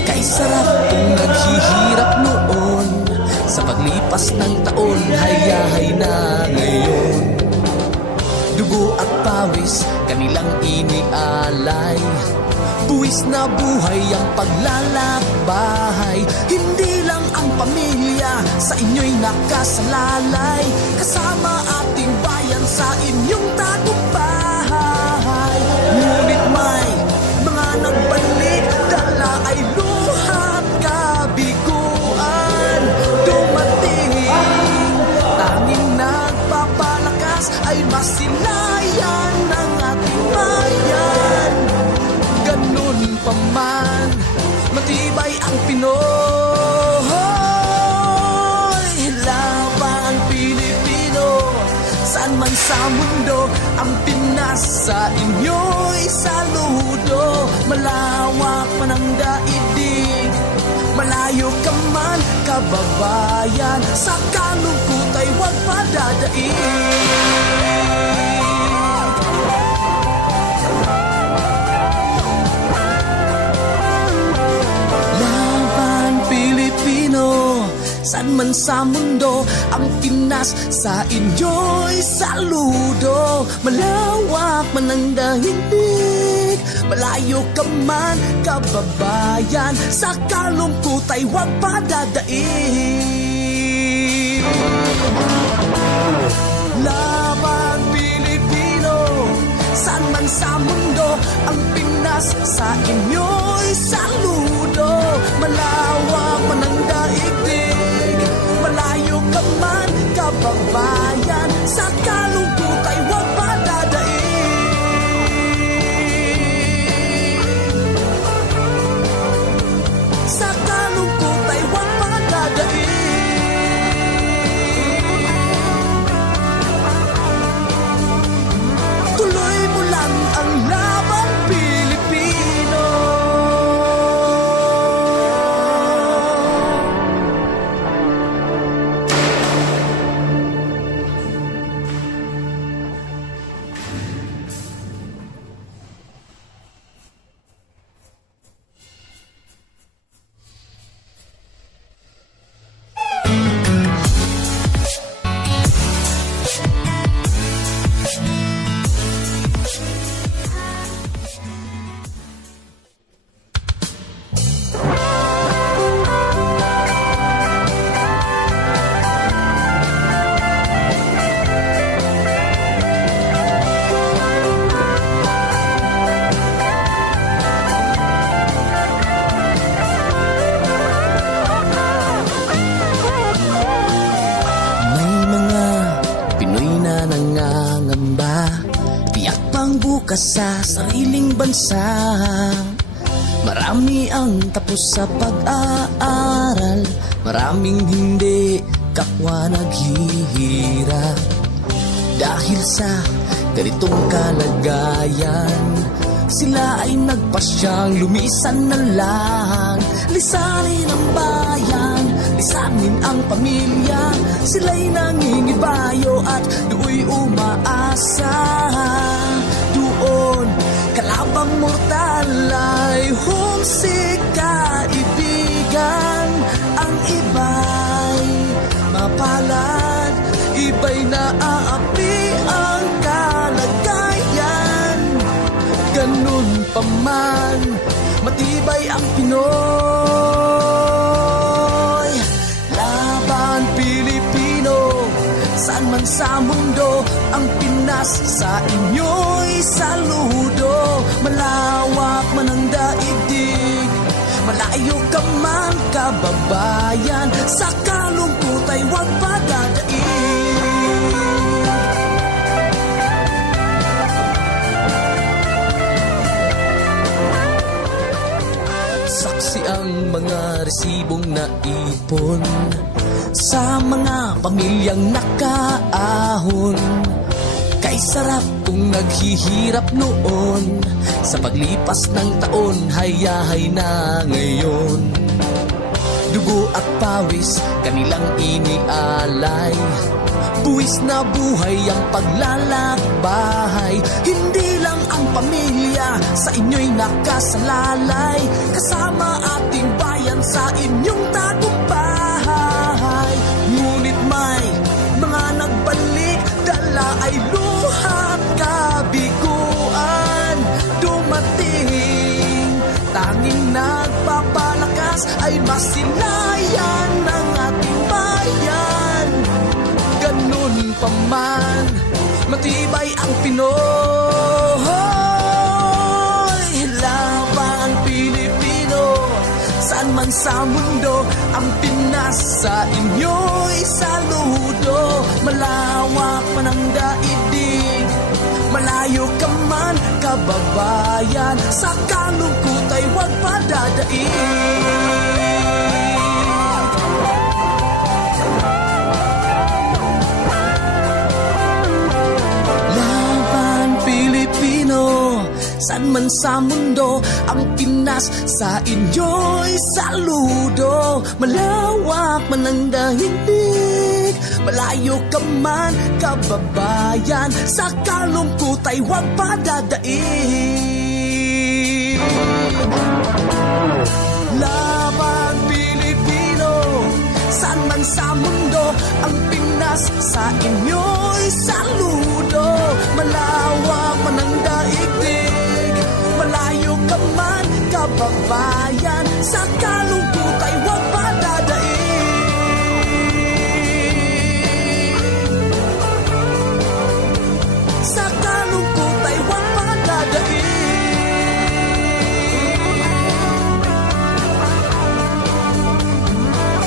Kay sarap kung naghihirap noon, sa paglipas ng taon, hayahay na ngayon. Dugo at pawis, kanilang inialay, buwis na buhay ang paglalakbay. Hindi lang ang pamilya sa inyo'y nakasalalay, kasama ating bayan sa inyong tagumpay. Ngunit may mga nagbalik, dala ay luhat kabiguan. Dumating, tanging nagpapalakas ay masilayan ng ating bayan. Ganun pa man, matibay ang Pinoy. Laban Pilipino, saan man sa mundo, ang Pinas sa inyo'y saludo. Malawak man ang daigdig, malayo ka man kababayan, sa kalungkot ay huwag padadaig. Saan man sa mundo, ang Pinas sa inyo'y saludo. Malawak man ang daigdig, malayo ka man kababayan, sa kalungkot ay huwag padadaig. Laban Pilipino, saan man sa mundo, ang Pinas sa inyo'y saludo. Malawak man ang daigdig, malayo ka man kababayan, sa kalungkot ay huwag padadaig. Sa kalungkot ay huwag padadaig. Tuloy mo lang ang laban Pilipino. bukas sa sariling bansa. Marami ang tapos sa pag-aaral, maraming hindi, kapwa naghihirap. Dahil sa ganitong kalagayan, sila ay nagpasyang lumisan na lang. Lisanin ang bayan, lisanin ang pamilya. Sila'y nangingibayo at do'y umaasa. Doon, kalabang mortal ay homesick kaibigan. Ang iba'y mapalad, iba'y naaapi ang kalagayan. Ganun pa man, matibay ang Pinoy. Laban Pilipino, saan man sa mundo, ang Pinas sa inyo'y saludo. Malawak man ang daigdig, malayo ka man kababayan, sa kalungkot ay huwag padadaig. Saksi ang mga resibong naipon sa mga pamilyang nakaahon. Kay sarap kung naghihirap noon, sa paglipas ng taon, hayahay na ngayon. Dugo at pawis, kanilang inialay, buwis na buhay ang paglalakbay. Hindi lang ang pamilya sa inyo'y nakasalalay, kasama ating bayan sa inyong tagumpay. Ngunit may mga nagbalik, dala ay luhat kabiguan. Dumating, tanging nagpapalakas ay masilayan ng ating bayan. Ganun pa man, matibay ang Pinoy. Laban Pilipino, saan man sa mundo, ang Pinas sa inyo'y saludo. Malawak man ang daigdig, malayo ka man kababayan, sa kalungkot ay huwag padadaig. Saan man sa mundo, ang Pinas sa inyo'y saludo. Malawak man ang daigdig, malayo ka man kababayan, sa kalungkot ay huwag padadaig. Laban Pilipino, saan man sa mundo, ang Pinas sa inyo'y saludo. Malawak man ang daigdig, malayo ka man kababayan, sa kalungkot ay huwag padadaig. Sa kalungkot ay huwag padadaig.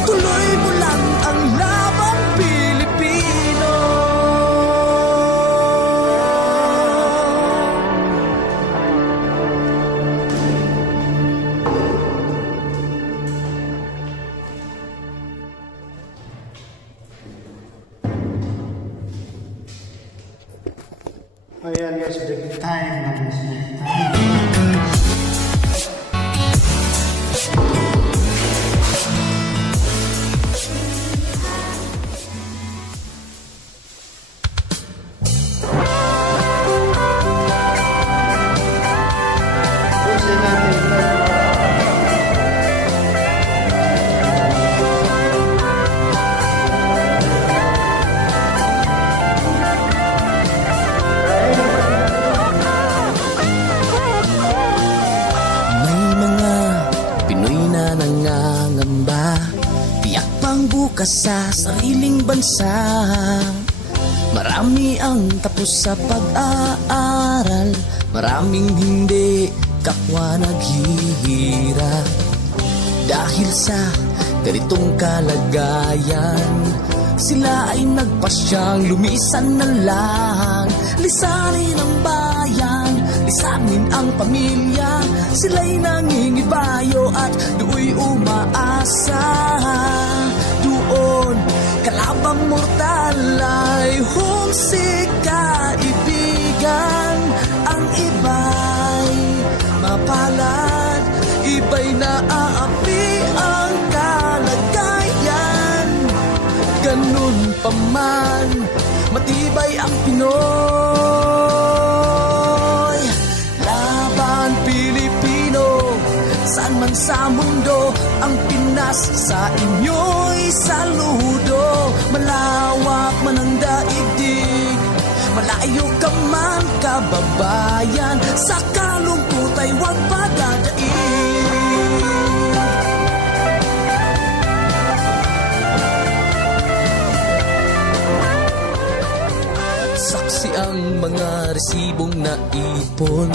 Tuloy mo lang ang laban Pilipino. Ayan guys, break time. Break time. Sa sariling bansa, marami ang tapos sa pag-aaral, maraming hindi kapwa naghihirap. Dahil sa ganitong kalagayan, sila ay nagpasyang lumisan na lang. Lisanin ang bayan, lisanin ang pamilya, sila'y nangingibayo at do'y umaasa. Doon, kalabang mortal ay homesick kaibigan. Ang iba'y mapalad, iba'y naaapi ang kalagayan. matibay ang Pinoy. Laban Pilipino, saan man sa mundo, ang Pinas sa inyo'y saludo. Malawak man ang daigdig, malayo ka man kababayan, sa kalungkot ay huwag padadaig. Saksi ang mga resibong naipon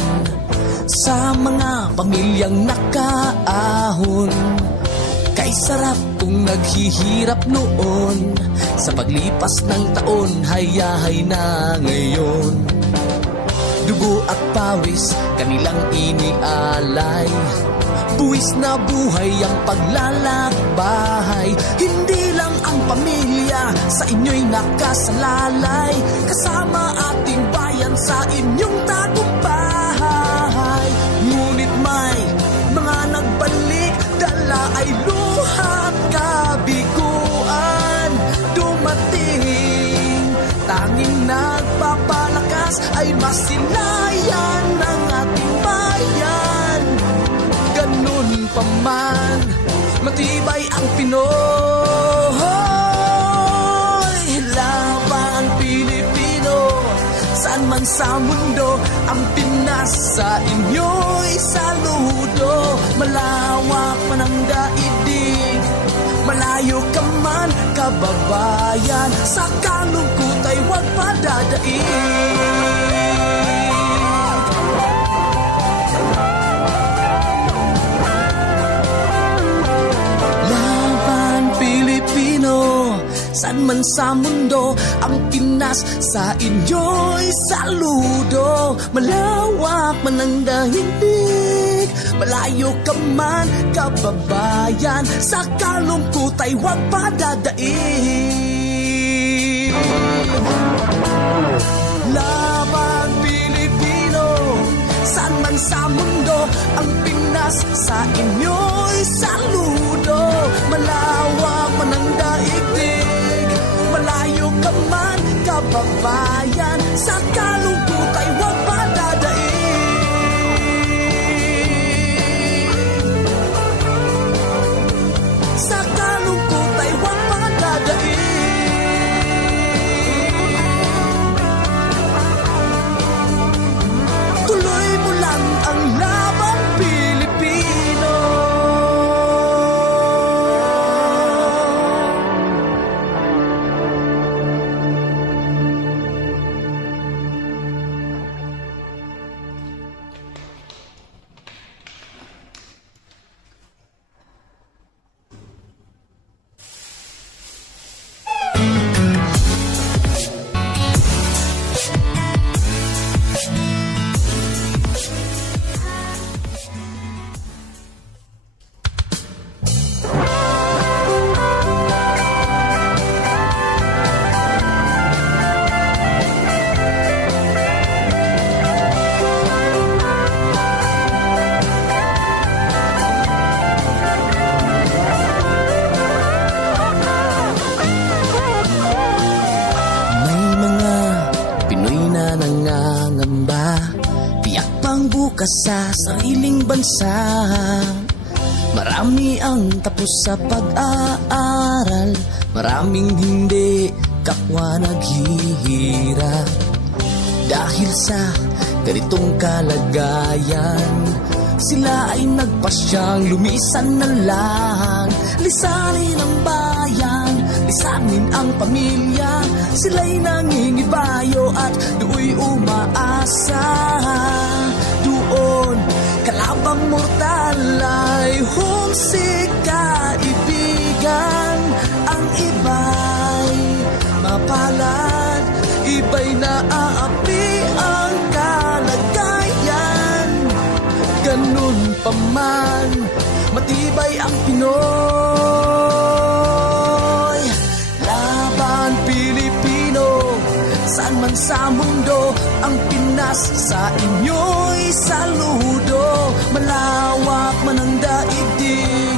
sa mga pamilyang nakaahon. Kay sarap kung naghihirap noon, sa paglipas ng taon, hayahay na ngayon. Dugo at pawis, kanilang inialay, buwis na buhay ang paglalakbay. Hindi lang ang pamilya sa inyo'y nakasalalay, kasama ating bayan sa inyong tagumpay. Ngunit may mga nagbalik, dala ay luhat kabiguan. Dumating, tanging nagpapalakas ay masilayan ng ating bayan. Ganun pa man, matibay ang Pinoy. Laban Pilipino, saan man sa mundo, ang Pinas sa inyo'y saludo. Malawak man ang daigdig, malayo ka man kababayan, sa kalungkot ay huwag padadaig. Saan man sa mundo, ang Pinas sa inyo'y saludo. Malawak man ang daigdig, malayo ka man kababayan, sa kalungkot ay huwag padadaig. Laban Pilipino, saan man sa mundo, ang Pinas sa inyo'y saludo. Malawak man ang daigdig, malayo ka man kababayan, sa kalungkot ay huwag padadaig. Sa kalungkot ay huwag padadaig. Tuloy mo lang ang laban Pilipino. Sa sariling bansa, marami ang tapos sa pag-aaral, maraming hindi kapwa naghihirap. Dahil sa ganitong kalagayan, sila ay nagpasyang lumisan na lang. Lisanin ang bayan, lisanin ang pamilya, sila'y nangingibayo at do'y umaasa. Doon, kalabang mortal ay humsik kaibigan. Ang iba'y mapalad, iba'y naaapi ang kalagayan. Ganun pa man, matibay ang Pinoy. Laban Pilipino, saan man sa mundo, ang Pinas sa inyo'y saludo. Malawak man ang daigdig,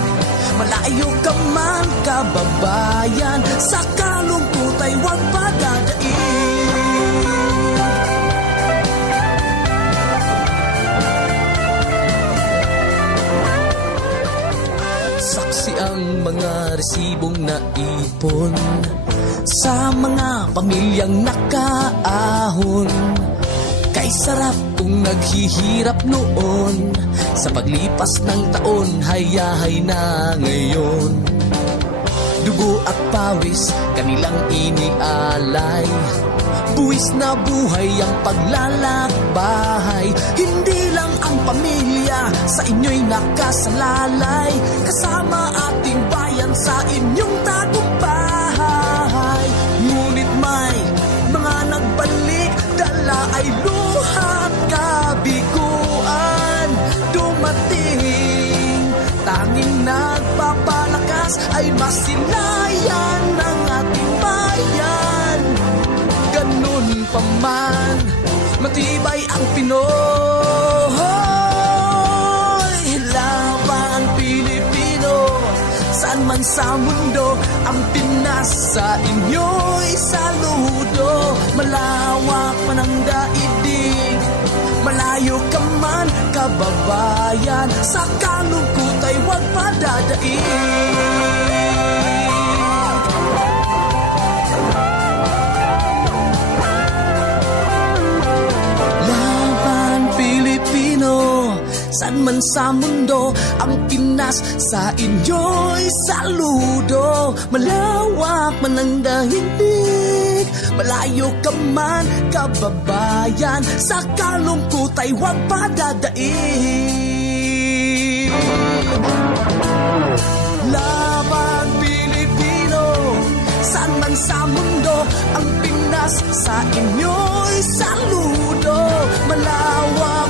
malayo ka man kababayan, sa kalungkot ay huwag padadaig. ang mga resibong naipon sa mga pamilyang nakaahon. Kay sarap kung naghihirap noon, sa paglipas ng taon hayahay na ngayon. Dugo at pawis kanilang inialay, buwis na buhay ang paglalakbay. Hindi lang ang pamilya sa inyo'y nakasalalay, kasama ating bayan sa inyong tagumpay. Ngunit may mga nagbalik, dala ay luhat kabiguan. Dumating, tanging nagpapalakas ay masilayan ng ating bayan. Ganun pa man, matibay ang Pinoy. Laban Pilipino, saan man sa mundo, ang Pinas sa inyo'y saludo. Malawak man ang daigdig, malayo ka man kababayan, sa kalungkot ay huwag padadaig. Saan man sa mundo, ang Pinas sa inyo'y saludo. Malawak man ang daigdig, malayo ka man kababayan, sa kalungkot ay huwag padadaig. Laban Pilipino, saan man sa mundo, ang Pinas sa inyo'y saludo. Malawak